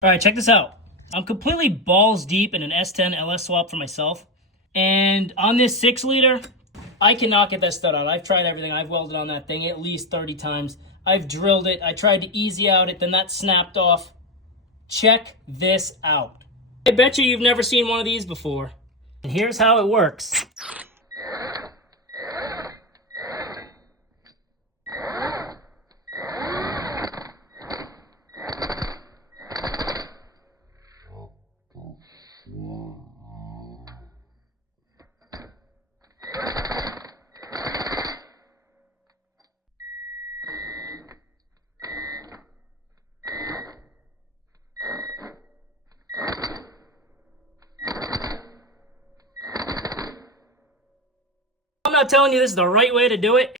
All right, check this out. I'm completely balls deep in an S10 LS swap for myself. And on this 6 liter, I cannot get that stud out. I've tried everything. I've welded on that thing at least 30 times. I've drilled it. I tried to easy out it, then that snapped off. Check this out. I bet you've never seen one of these before. And here's how it works. I'm not telling you this is the right way to do it.